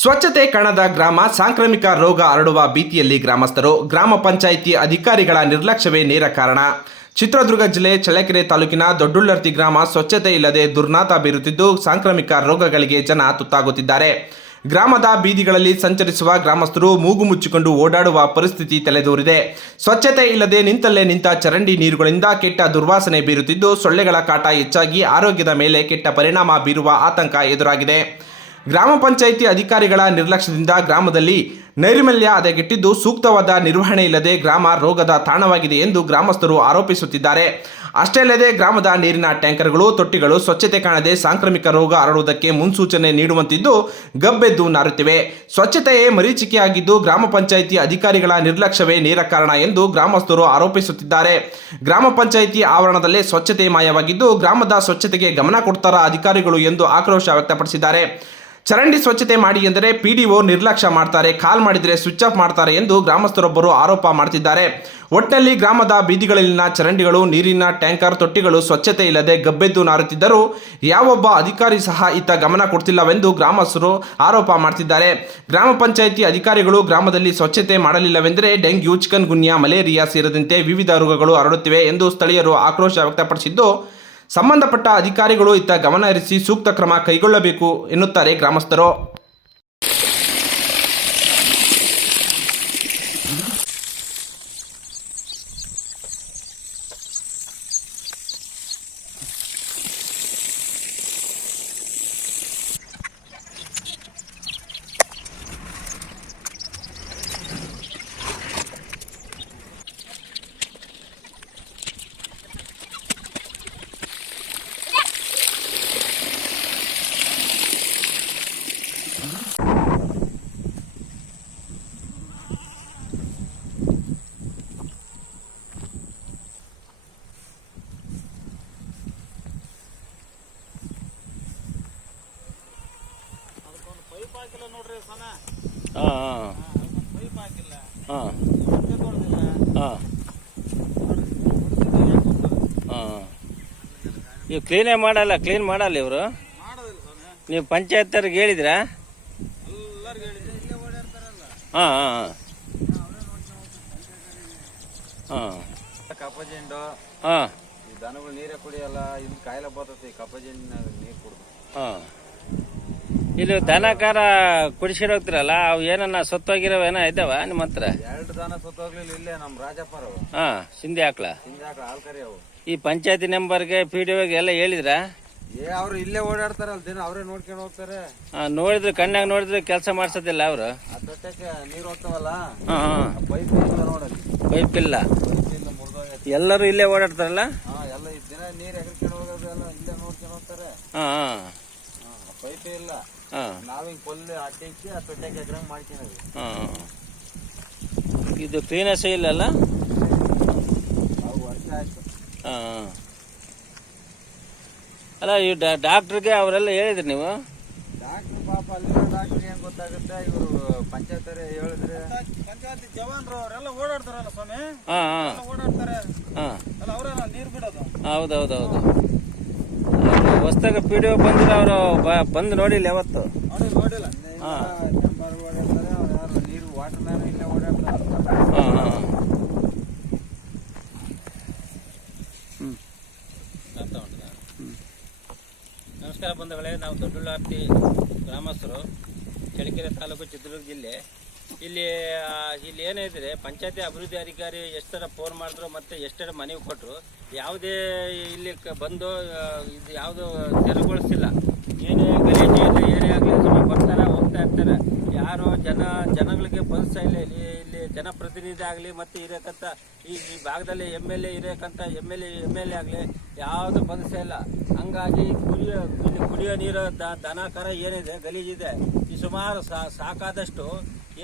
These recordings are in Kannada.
ಸ್ವಚ್ಛತೆ ಕಾಣದ ಗ್ರಾಮ, ಸಾಂಕ್ರಾಮಿಕ ರೋಗ ಹರಡುವ ಭೀತಿಯಲ್ಲಿ ಗ್ರಾಮಸ್ಥರು, ಗ್ರಾಮ ಪಂಚಾಯಿತಿ ಅಧಿಕಾರಿಗಳ ನಿರ್ಲಕ್ಷ್ಯವೇ ನೇರ ಕಾರಣ. ಚಿತ್ರದುರ್ಗ ಜಿಲ್ಲೆ ಚಳ್ಳಕೆರೆ ತಾಲೂಕಿನ ದೊಡ್ಡುಳ್ಳರ್ತಿ ಗ್ರಾಮ ಸ್ವಚ್ಛತೆ ಇಲ್ಲದೆ ದುರ್ನಾತ ಬೀರುತ್ತಿದ್ದು, ಸಾಂಕ್ರಾಮಿಕ ರೋಗಗಳಿಗೆ ಜನ ತುತ್ತಾಗುತ್ತಿದ್ದಾರೆ. ಗ್ರಾಮದ ಬೀದಿಗಳಲ್ಲಿ ಸಂಚರಿಸುವ ಗ್ರಾಮಸ್ಥರು ಮೂಗು ಮುಚ್ಚಿಕೊಂಡು ಓಡಾಡುವ ಪರಿಸ್ಥಿತಿ ತಲೆದೋರಿದೆ. ಸ್ವಚ್ಛತೆ ಇಲ್ಲದೆ ನಿಂತಲ್ಲೇ ನಿಂತ ಚರಂಡಿ ನೀರುಗಳಿಂದ ಕೆಟ್ಟ ದುರ್ವಾಸನೆ ಬೀರುತ್ತಿದ್ದು, ಸೊಳ್ಳೆಗಳ ಕಾಟ ಹೆಚ್ಚಾಗಿ ಆರೋಗ್ಯದ ಮೇಲೆ ಕೆಟ್ಟ ಪರಿಣಾಮ ಬೀರುವ ಆತಂಕ ಎದುರಾಗಿದೆ. ಗ್ರಾಮ ಪಂಚಾಯಿತಿ ಅಧಿಕಾರಿಗಳ ನಿರ್ಲಕ್ಷ್ಯದಿಂದ ಗ್ರಾಮದಲ್ಲಿ ನೈರ್ಮಲ್ಯ ಅದೆಗೆಟ್ಟಿದ್ದು ಸೂಕ್ತವಾದ ನಿರ್ವಹಣೆ ಇಲ್ಲದೆ ಗ್ರಾಮ ರೋಗದ ತಾಣವಾಗಿದೆ ಎಂದು ಗ್ರಾಮಸ್ಥರು ಆರೋಪಿಸುತ್ತಿದ್ದಾರೆ. ಅಷ್ಟೇ ಅಲ್ಲದೆ ಗ್ರಾಮದ ನೀರಿನ ಟ್ಯಾಂಕರ್ಗಳು, ತೊಟ್ಟಿಗಳು ಸ್ವಚ್ಛತೆ ಕಾಣದೆ ಸಾಂಕ್ರಾಮಿಕ ರೋಗ ಹರಡುವುದಕ್ಕೆ ಮುನ್ಸೂಚನೆ ನೀಡುವಂತಿದ್ದು ಗಬ್ಬೆದ್ದು ನಾರುತ್ತಿವೆ ಸ್ವಚ್ಛತೆಯೇ ಮರೀಚಿಕೆಯಾಗಿದ್ದು ಗ್ರಾಮ ಪಂಚಾಯಿತಿ ಅಧಿಕಾರಿಗಳ ನಿರ್ಲಕ್ಷ್ಯವೇ ನೇರ ಕಾರಣ ಎಂದು ಗ್ರಾಮಸ್ಥರು ಆರೋಪಿಸುತ್ತಿದ್ದಾರೆ. ಗ್ರಾಮ ಪಂಚಾಯಿತಿ ಆವರಣದಲ್ಲೇ ಸ್ವಚ್ಛತೆ ಮಾಯವಾಗಿದ್ದು ಗ್ರಾಮದ ಸ್ವಚ್ಛತೆಗೆ ಗಮನ ಕೊಡ್ತಾರ ಅಧಿಕಾರಿಗಳು ಎಂದು ಆಕ್ರೋಶ ವ್ಯಕ್ತಪಡಿಸಿದ್ದಾರೆ. ಚರಂಡಿ ಸ್ವಚ್ಛತೆ ಮಾಡಿ ಎಂದರೆ ಪಿಡಿಒ ನಿರ್ಲಕ್ಷ್ಯ ಮಾಡ್ತಾರೆ, ಕಾಲ್ ಮಾಡಿದರೆ ಸ್ವಿಚ್ ಆಫ್ ಮಾಡ್ತಾರೆ ಎಂದು ಗ್ರಾಮಸ್ಥರೊಬ್ಬರು ಆರೋಪ ಮಾಡ್ತಿದ್ದಾರೆ. ಒಟ್ಟಿನಲ್ಲಿ ಗ್ರಾಮದ ಬೀದಿಗಳಲ್ಲಿನ ಚರಂಡಿಗಳು, ನೀರಿನ ಟ್ಯಾಂಕರ್, ತೊಟ್ಟಿಗಳು ಸ್ವಚ್ಛತೆ ಇಲ್ಲದೆ ಗಬ್ಬೆದ್ದು ನಾರುತ್ತಿದ್ದರೂ ಯಾವೊಬ್ಬ ಅಧಿಕಾರಿ ಸಹ ಇತ್ತ ಗಮನ ಕೊಡ್ತಿಲ್ಲವೆಂದು ಗ್ರಾಮಸ್ಥರು ಆರೋಪ ಮಾಡ್ತಿದ್ದಾರೆ. ಗ್ರಾಮ ಪಂಚಾಯಿತಿ ಅಧಿಕಾರಿಗಳು ಗ್ರಾಮದಲ್ಲಿ ಸ್ವಚ್ಛತೆ ಮಾಡಲಿಲ್ಲವೆಂದರೆ ಡೆಂಗ್ಯೂ ಚಿಕನ್ ಗುನ್ಯಾ ಮಲೇರಿಯಾ ಸೇರಿದಂತೆ ವಿವಿಧ ರೋಗಗಳು ಹರಡುತ್ತಿವೆ ಎಂದು ಸ್ಥಳೀಯರು ಆಕ್ರೋಶ ವ್ಯಕ್ತಪಡಿಸಿದ್ದು ಸಂಬಂಧಪಟ್ಟ ಅಧಿಕಾರಿಗಳು ಇತ್ತ ಗಮನ ಹರಿಸಿ ಸೂಕ್ತ ಕ್ರಮ ಕೈಗೊಳ್ಳಬೇಕು ಎನ್ನುತ್ತಾರೆ ಗ್ರಾಮಸ್ಥರು. ನೀವು ಕ್ಲೀನೇ ಮಾಡಲ್ಲ ಕ್ಲೀನ್ ಮಾಡಲ್ಲ ಇವರು? ನೀವು ಪಂಚಾಯತ್ರಿಗೆ ಹೇಳಿದ್ರಾ? ಹಾಂ ಹಾಂ ಹಾಂ. ಕಪ್ಪಜೆಂಡು ಹಾಂ. ಈ ದನಗಳು ನೀರೇ ಕುಡಿಯಲ್ಲ ಇಲ್ಲಿ ಕಾಯಿಲೆ ಬರ್ತೈತಿ ಕಪ್ಪಜೆಂಡಿನಾಗ ನೀರು ಕುಡ್ದು. ಹಾಂ. ಇಲ್ಲಿ ದನಕಾರ ಕುಡಿಸಿಡ್ ಹೋಗ್ತಿರಲ್ಲ ಅವು ಏನನ್ನ ಸತ್ತೋಗಿರೋವು ಏನೋ ಇದ್ದಾವ ನಿಮ್ಮ ಹತ್ರ? ಎರಡು ದನ ಸೊತ್ತೋಗ್ಲಿಲ್ಲ ಇಲ್ಲೇ ನಮ್ಮ ರಾಜಪ್ಪರ ಹಾಂ ಸಿಂಧಿ ಹಾಕ್ಲ? ಹಿಂದೆ ಹಾಕ ಹಾಲ್ ಕರಿ ಅವು. ಈ ಪಂಚಾಯತಿ ನಂಬರ್ಗೆ ಪಿ ಡಿ ಎಲ್ಲ ಹೇಳಿದ್ರ? ಏ ಅವ್ರು ಇಲ್ಲೇ ಓಡಾಡ್ತಾರಲ್ಲ ದಿನ ಅವರೇ ನೋಡ್ಕೊಂಡು ಹೋಗ್ತಾರೆ. ಹಾಂ ನೋಡಿದ್ರೆ ಕಣ್ಣಾಗ ನೋಡಿದ್ರೆ ಕೆಲಸ ಮಾಡ್ಸೋದಿಲ್ಲ ಅವರು? ನೀರು ಹೋಗ್ತಾವಲ್ಲ? ಪೈಪ್ ಇಲ್ಲ ನೋಡಲ್ಲಿ. ಪೈಪ್ ಇಲ್ಲ. ಎಲ್ಲರೂ ಇಲ್ಲೇ ಓಡಾಡ್ತಾರಲ್ಲ? ಹಾ ಎಲ್ಲ ದಿನ ನೀರು ಎಗರ್ಕೊಂಡು ಹೋಗೋದು ಎಲ್ಲ ಇಲ್ಲೇ ನೋಡ್ಕೊಂಡು ಹೋಗ್ತಾರೆ. ಹಾಂ ಪೈಪ್ ಇಲ್ಲ. ನಾವ್ ಹಿಂಗ್ ಫುಲ್ ಅಟ್ಟೆ ಇಕ್ಕಿ ಆ ತೊಟ್ಟೆಗೆ ಎಗ್ರಂಗ್ ಮಾಡ್ತೀವಿ ಹಾಂ. ಇದು ಕ್ಲೀನೆಸ್ ಇಲ್ಲಲ್ಲ ಅವು ವರ್ಷ ಆಯ್ತು. ಹಾಂ ಅಲ್ಲ ಈ ಡಾಕ್ಟ್ರಿಗೆ ಅವರೆಲ್ಲ ಹೇಳಿದ್ರಿ ನೀವು? ಡಾಕ್ಟ್ರು ಪಾಪ ಅಲ್ಲಿ ಡಾಕ್ಟ್ರಿಗೆ ಏನು ಗೊತ್ತಾಗುತ್ತೆ? ಇವರು ಪಂಚಾಯತ್ ಹೇಳಿದ್ರೆ ಪಂಚಾಯತಿ ಜವಾನ್ರು ಅವರೆಲ್ಲ ಓಡಾಡ್ತಾರಲ್ಲ ಸ್ವಾಮಿ? ಹಾಂ ಹಾಂ. ಓಡಾಡ್ತಾರೆ. ಹಾಂ. ಅಲ್ಲ ಅವರೆಲ್ಲ ನೀರು ಬಿಡೋದು. ಹೌದೌದೌದು. ಹೊಸ್ದಾಗ ಪಿ ಡಿ ಒ ಬಂದಿಲ್ಲ ಅವರು. ಬಂದು ನೋಡಿಲ್ಲ ಯಾವತ್ತು. ನೋಡಿ ನೋಡಿಲ್ಲ. ನೀರು ವಾಟರ್ ಮ್ಯಾನ್ ಇಲ್ಲೇ ಓಡಾಡ್ತಾರೆ. ಹಾಂ ಹಾಂ. ನಮಸ್ಕಾರ ಬಂಧುಗಳೇ ನಾವು ದೊಡ್ಡಳ್ಳಾರ್ತಿ ಗ್ರಾಮಸ್ಥರು ಚಳ್ಳಕೆರೆ ತಾಲೂಕು ಚಿತ್ರದುರ್ಗ ಜಿಲ್ಲೆ. ಇಲ್ಲಿ ಇಲ್ಲಿ ಏನಿದ್ರೆ ಪಂಚಾಯತಿ ಅಭಿವೃದ್ಧಿ ಅಧಿಕಾರಿ ಎಷ್ಟರ ಫೋನ್ ಮಾಡಿದ್ರು ಮತ್ತೆ ಎಷ್ಟರ ಮನವಿ ಕೊಟ್ಟರು ಯಾವುದೇ ಇಲ್ಲಿ ಬಂದು ಇದು ಯಾವುದು ತೆರವುಗೊಳಿಸಿಲ್ಲ ಏನೇ ಗಲೀಜು ಇಲ್ಲ ಏನೇ ಆಗಲಿ ಬರ್ತಾರೆ, ಹೋಗ್ತಾ ಇರ್ತಾರೆ. ಯಾರು ಜನ, ಜನಗಳಿಗೆ ಬದುಕ್ತಾ ಇಲ್ಲ ಇಲ್ಲಿ ಇಲ್ಲಿ ಜನಪ್ರತಿನಿಧಿ ಆಗಲಿ ಮತ್ತು ಇರೋಕ್ಕಂಥ ಈ ಈ ಭಾಗದಲ್ಲಿ M L A ಇರೋಕ್ಕಂಥ M L A M L A ಆಗಲಿ ಯಾವುದು ಬದುಕ್ತಾ ಇಲ್ಲ. ಹಂಗಾಗಿ ಕುಡಿಯೋ, ಇಲ್ಲಿ ಕುಡಿಯೋ ನೀರು, ದ- ದನ, ಕರ ಏನಿದೆ ಗಲೀಜಿದೆ ಈ ಸುಮಾರು ಸಾಕಾದಷ್ಟು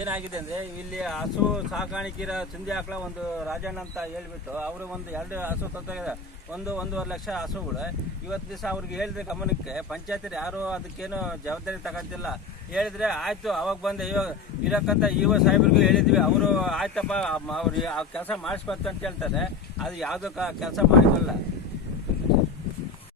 ಏನಾಗಿದೆ ಅಂದರೆ ಇಲ್ಲಿ ಹಸು ಸಾಕಾಣಿಕೆರ ಚಿಂದಿ ಹಾಕಲ ಒಂದು ರಾಜಣ್ಣ ಅಂತ ಹೇಳ್ಬಿಟ್ಟು ಅವರು ಒಂದು ಎರಡು ಹಸು ತಂದಾಗ ಒಂದು ಒಂದೂವರೆ ಲಕ್ಷ ಹಸುಗಳು. ಇವತ್ತು ದಿವಸ ಅವ್ರಿಗೆ ಹೇಳಿದ್ರೆ ಗಮನಕ್ಕೆ ಪಂಚಾಯತ್ ಯಾರೂ ಅದಕ್ಕೇನು ಜವಾಬ್ದಾರಿ ತಗೊಂತಿಲ್ಲ ಹೇಳಿದ್ರೆ ಆಯಿತು, ಅವಾಗ ಬಂದು ಇವಾಗ ಇರಕ್ಕಂತ ಯುವ ಸಾಹೇಬ್ರಿಗೂ ಹೇಳಿದ್ವಿ, ಅವರು ಆಯ್ತಪ್ಪ, ಅವ್ರು ಆ ಕೆಲಸ ಮಾಡಿಸ್ಬೇಕು ಅಂತ ಹೇಳ್ತಾರೆ. ಅದು ಯಾವುದೋ ಕೆಲಸ ಮಾಡಿರಲ್ಲ